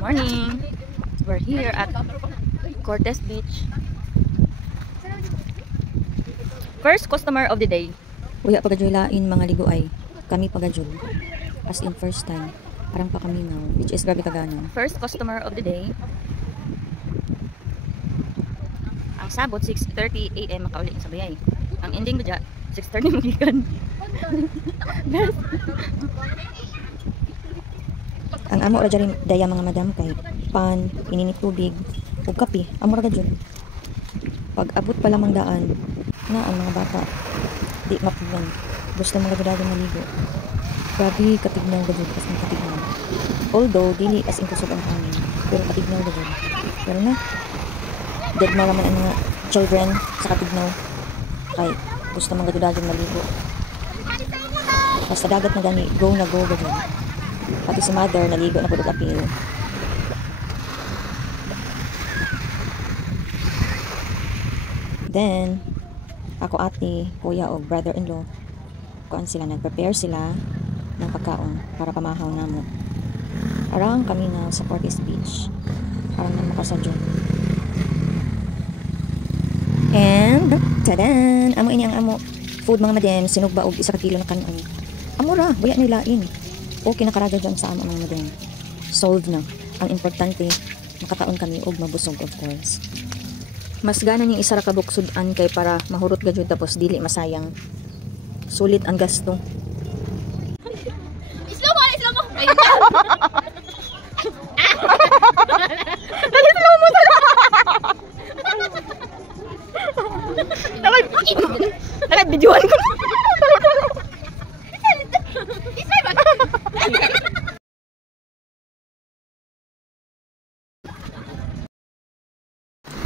Morning. We're here at Cortez Beach. First customer of the day. Uya pagadjulain mga ligo ay kami pagadjul. As in first time. Parang pa kami now, which is grabe kagana. First customer of the day. Ang sabot 6:30 AM makauli sa bayay. Ang ending ba 6:30 magikan. Ang amo ra diri daya mga madam kay pan, ininit tubig, ug kape. Amo ra gyud. Pag abot pa lamang daan na ang mga bata di mapignan. Gusto mga gudado maligo. Grabe katignaw gyud as ang katignaw. Although dili as in kusog ang hangin, pero katignaw gyud. Pero na dead na naman ang mga children sa katignaw. Kay gusto mga gudado maligo. Basta dagat na gani, go na go gyud. Pati si mother naligo na pud og apil. Then ako ate, kuya o brother-in-law kuan sila, nag-prepare sila ng pagkaon para pamahaw namo. Arang kami na sa Cortez Beach. Parang na makasadyo. And tadan! Amo ini ang amo food mga madam, sinugba og 1 kilo na kanon. Amo ra, buya nilain. Okay na karaga dyan sa amo mga madam. Solved na. Ang importante, makataon kami og mabusog of course. Mas gana ning isa ra ka buksudan kay para mahurot gajud tapos dili masayang. Sulit ang gasto. Slow mo. Slow mo videoan ko.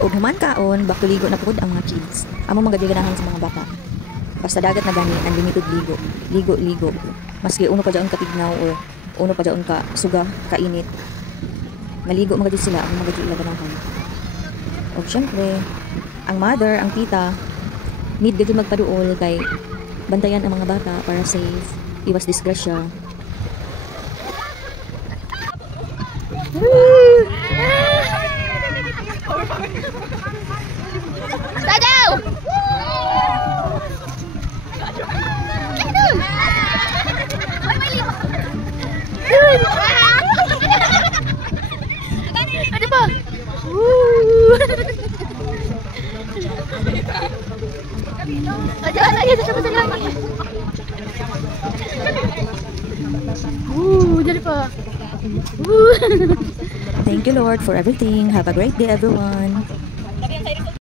Ug human kaon, bak ligo na pud ang mga kids. Amo mga ganahan sa mga bata. Basta dagat na gani, unlimited ligo. Ligo. Maski uno pa dyan katignaw o uno pa dyan ka suga, kainit. Maligo mga sila, ang mga ila ganahan. Ug syempre, ang mother, ang tita, need gid magpaduol kay bantayan ang mga bata para safe, iwas disgrasya. Sadaw! Ano ba? Aja sa lang. Jadi pa. Thank you Lord for everything. Have a great day everyone.